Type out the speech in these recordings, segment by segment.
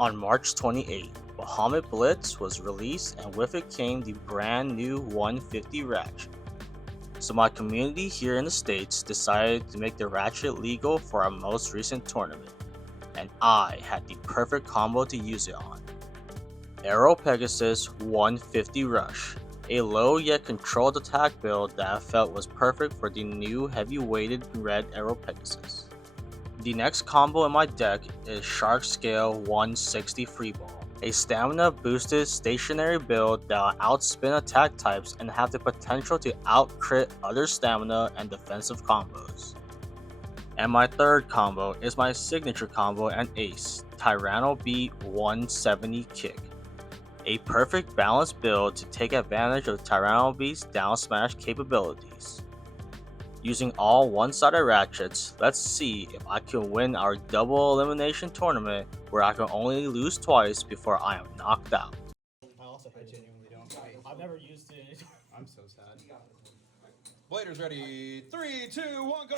On March 28, Bahamut Blitz was released and with it came the brand new 150 Ratchet. So my community here in the States decided to make the Ratchet legal for our most recent tournament, and I had the perfect combo to use it on. Arrow Pegasus 150 Rush, a low yet controlled attack build that I felt was perfect for the new heavy weighted red Arrow Pegasus. The next combo in my deck is Shark Scale 160 Freeball, a stamina boosted stationary build that will outspin attack types and have the potential to out-crit other stamina and defensive combos. And my third combo is my signature combo and ace, Tyranno Beat 170 Kick, a perfect balanced build to take advantage of Tyranno Beat's down smash capabilities. Using all one-sided ratchets, let's see if I can win our double elimination tournament where I can only lose twice before I am knocked out. I genuinely don't. I've never used it. I'm so sad. Bladers ready. 3, 2, 1, go.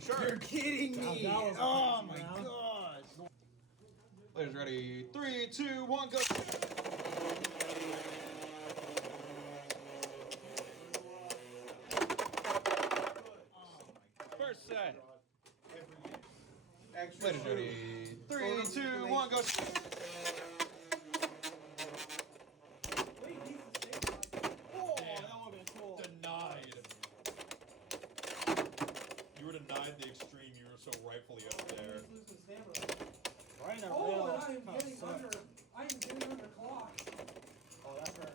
Sure. You're kidding me. Oh my gosh. Players ready. 3, 2, 1, go. First set. Players ready. 3, 2, 1, go. Denied the extreme, you were so rightfully up there. Right now, oh, and I am getting under clock. Oh, that's her.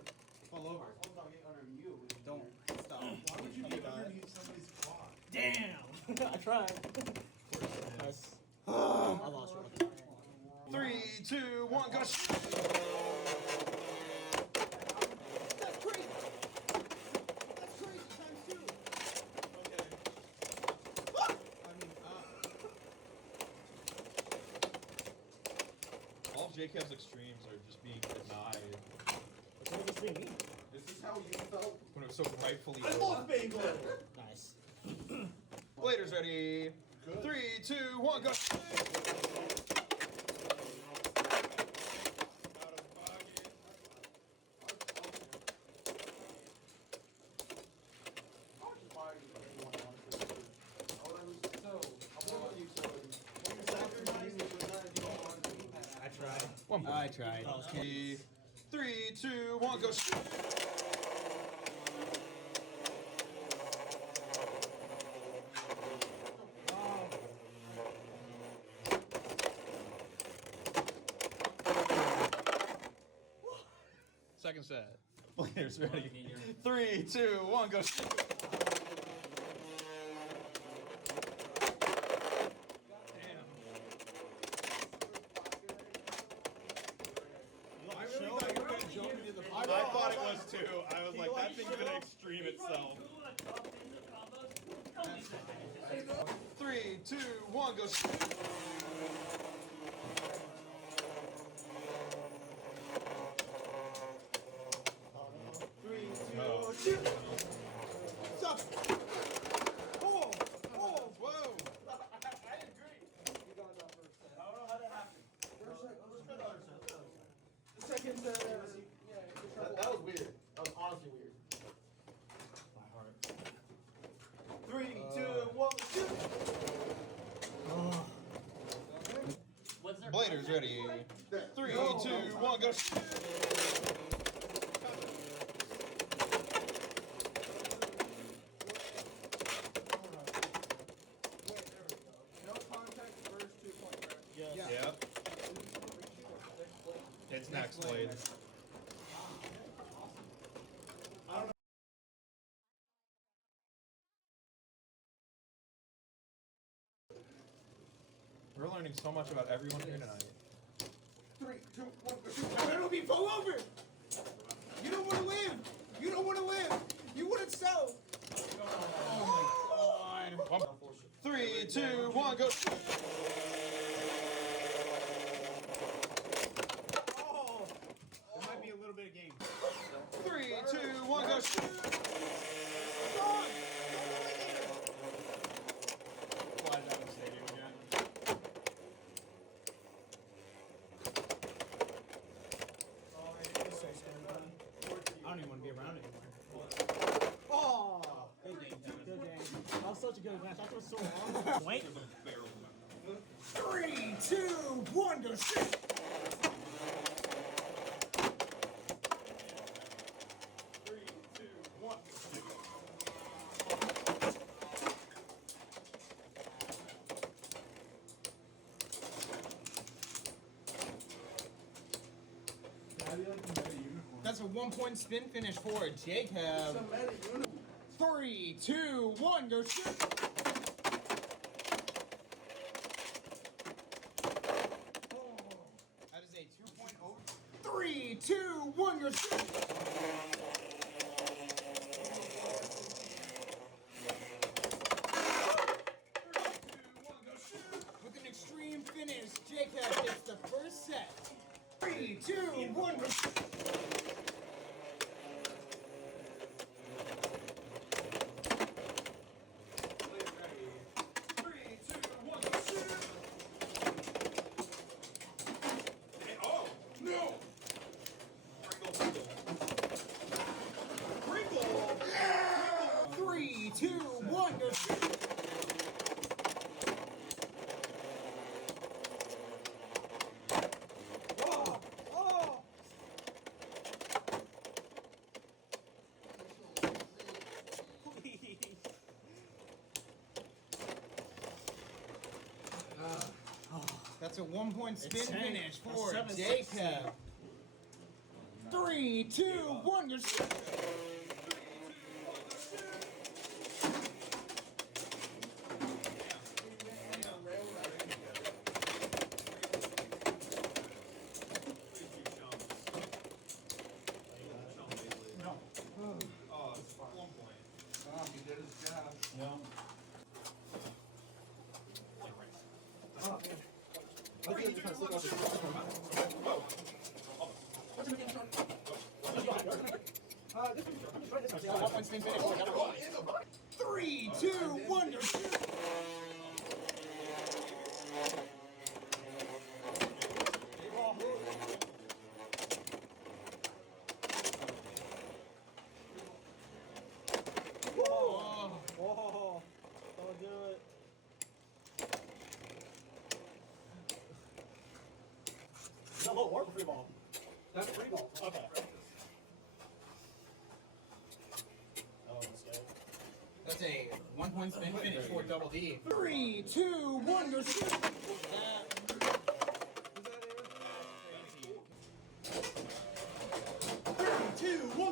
Fall over. I'm getting under you. Don't stop. Why would you get underneath somebody's clock? Damn! I tried. Nice. I lost one. 3, 2, 1, go. JK's extremes are just being denied. What does this mean? This is how you felt when it was so rightfully. I love Beyblade. Nice. Bladers ready. Good. 3, 2, 1, go. I tried. 3, 2, 1, go. Second set. Players ready. 3, 2, 1, go. I thought it was too. I was like, that thing's gonna extreme itself. 3, 2, 1, go. 3, 2, 1, stop. Oh, whoa. I agree. You got that first set. I don't know how that happened. The second set. That was weird. That was honestly weird. My heart. 3, 2, 1, shoot! Bladers ready. 3, 2, 1, go. No contact first 2 points, right? Yes. Yep. It's next, Blades. We're learning so much about everyone here tonight. 3, 2, 1, go shoot. It'll be fall over. You don't want to live. You don't want to live. You wouldn't sell. Oh my god. 3, 2, 1, go. Oh, it might be a little bit of game. 3, 2, 1, go. Flies out of the stadium again. I don't even want to be around anymore. Oh! Good game. Good game. That was such a good match. That was so long. Wait. 3, 2, 1, go shoot! That's a 1-point spin finish for Jacob. 3, 2, 1, go shoot! That is a 2.0. 3, 2, 1, go shoot! With an extreme finish, Jacob gets the first set. 3, 2, 1, go shoot! That's a 1-point spin finish for Jacob. 3, 2, 1, go shoot! He did his job. Yeah. Three, two, one, go shoot! Oh, don't do it. Double or free ball? That's free ball. Okay. Oh, that's good. That's a 1-point spin finish for Double D. 3, 2, 1, go shoot!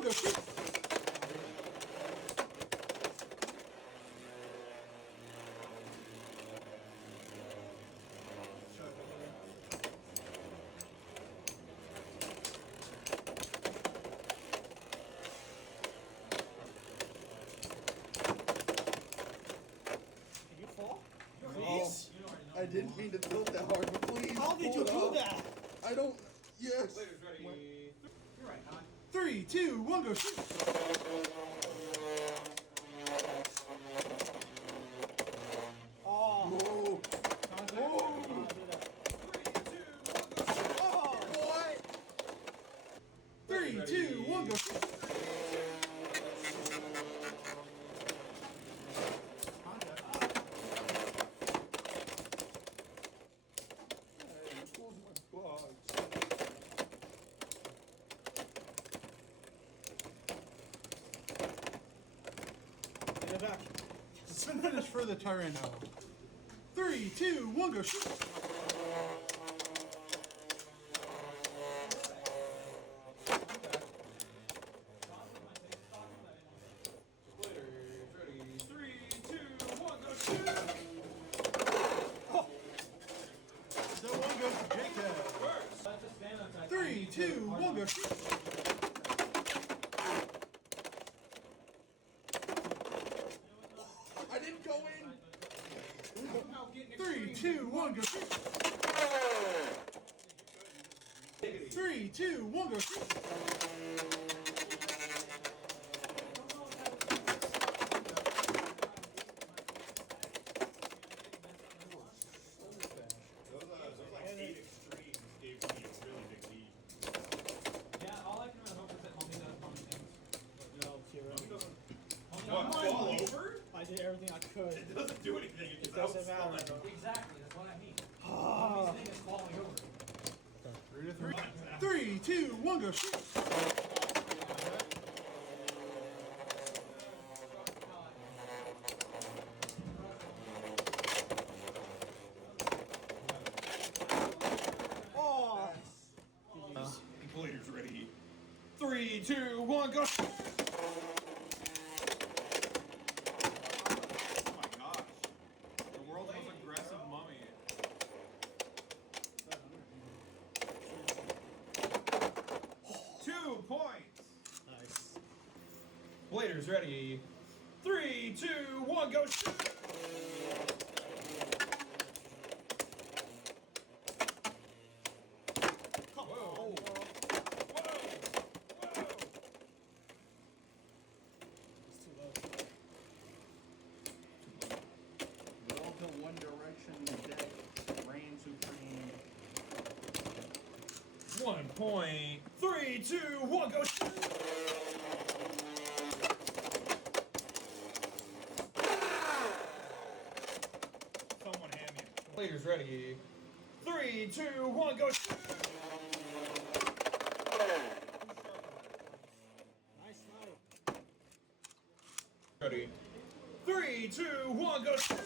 Go shoot! Did you fall? Please? I didn't mean to tilt that hard, but please. How did you do that? I don't. Yes. Players ready. You're right, huh? 3, 2, 1, go shoot! Oh. Oh. Oh. What? 3, 2, 1, go shoot! Get it back. Spin finish for the Tyranno. 3, 2, 1, go shoot! go shoot. I didn't go in. 3, 2, 1, go shoot. 3, 2, 1, go shoot. I did everything I could. It doesn't do anything. It doesn't matter. Exactly, that's what I mean. Ah. This thing is falling over. 3, 2, 1, go shoot. Oh. Blader's ready. 3, 2, 1, go. Oh my gosh. The world's most aggressive mummy. 2 points. Nice. Blader's ready. 3, 2, 1, go shoot. Come Whoa. on. It's too low. Will the One Direction deck reign supreme? 1 point. 3, 2, 1, go shoot. Someone hand me. Blader's ready. 3, 2, 1, go shoot. Nice snipe. Ready. 3, 2, 1, go shoot.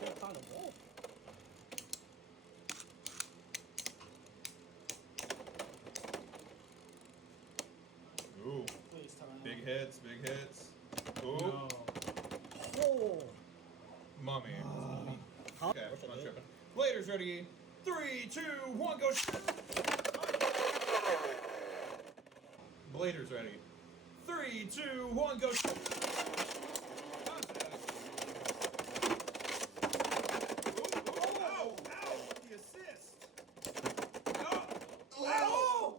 Can't find a wall. Ooh, Please tell me. big hits, big hits. Ooh, No. Oh. mummy. Huh? Okay, What's I'm that? tripping. Blader's ready. 3, 2, 1, go shoot. Blader's ready. 3, 2, 1, go shoot. Contact. Ooh, ow, ow, the assist. Oh!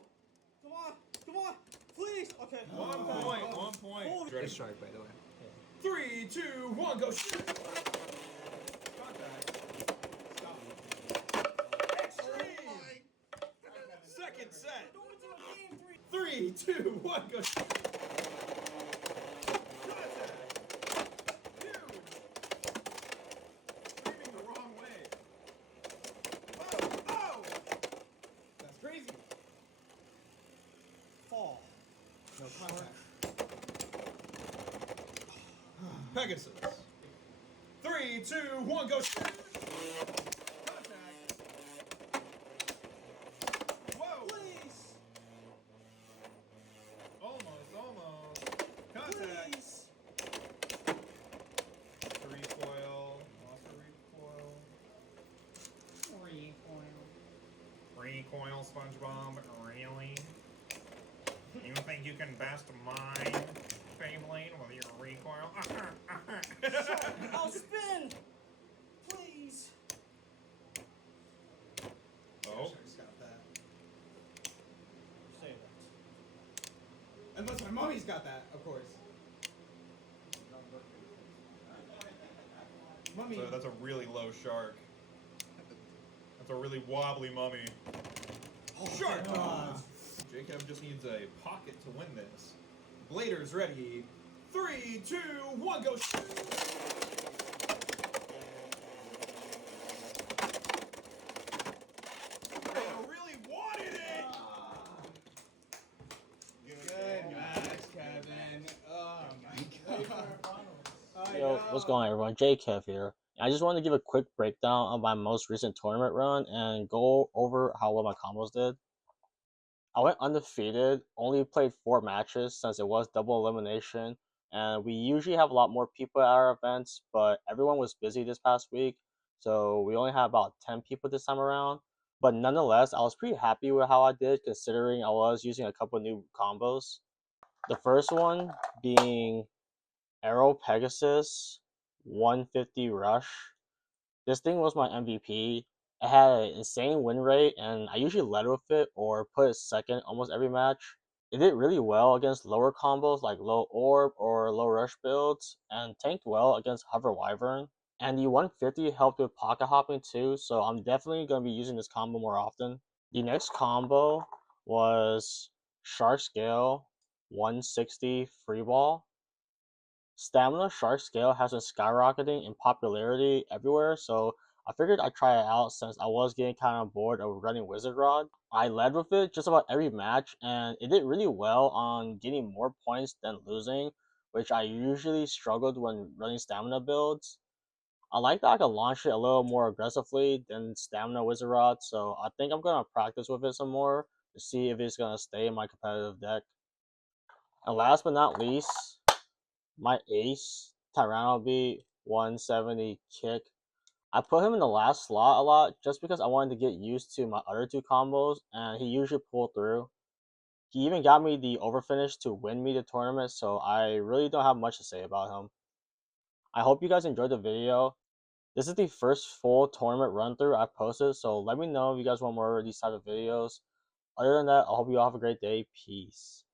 Come on. Come on. Please. Okay. 1 point, 1 point. Holy- Ready. strike, by the way. 3, 2, 1, go shoot. Contact. Extreme. Second set. 3, 2, 1, go shoot. Contact. Huge. Screaming the wrong way. Oh, oh. That's crazy. Fall. No contact. Pegasus. 3, 2, 1, go shoot. Contact. Whoa. Please. Almost, almost. Contact. Please. Recoil. Lost a recoil. Recoil, SpongeBob. Really? You think you can best mine Fabling with your recoil? I'll spin. Please. Oh. Say that. Unless my mommy's got that, of course. Mummy. So that's a really low shark. That's a really wobbly mummy. Shark! God. Jacob just needs a pocket to win this. Blader's ready. 3, 2, 1, go shoot! I really wanted it! Good match, Kevin. Oh my god. Yo, what's going on, everyone? JKev here. I just wanted to give a quick breakdown of my most recent tournament run and go over how well my combos did. I went undefeated, only played 4 matches since it was double elimination, and we usually have a lot more people at our events, but everyone was busy this past week, so we only had about 10 people this time around. But nonetheless, I was pretty happy with how I did considering I was using a couple new combos. The first one being Arrow Pegasus 150 Rush. This thing was my MVP. It had an insane win rate, and I usually led with it or put it second almost every match. It did really well against lower combos like low orb or low rush builds, and tanked well against hover wyvern. And the 150 helped with pocket hopping too, so I'm definitely going to be using this combo more often. The next combo was Shark Scale 160 Free Ball. Stamina Shark Scale has been skyrocketing in popularity everywhere, so I figured I'd try it out since I was getting kind of bored of running Wizard Rod. I led with it just about every match, and it did really well on getting more points than losing, which I usually struggled when running stamina builds. I like that I can launch it a little more aggressively than Stamina Wizard Rod, so I think I'm going to practice with it some more to see if it's going to stay in my competitive deck. And last but not least, my ace, Tyrannobe 170 Kick. I put him in the last slot a lot just because I wanted to get used to my other 2 combos, and he usually pulled through. He even got me the overfinish to win me the tournament, so I really don't have much to say about him. I hope you guys enjoyed the video. This is the first full tournament run through I've posted, so let me know if you guys want more of these type of videos. Other than that, I hope you all have a great day. Peace.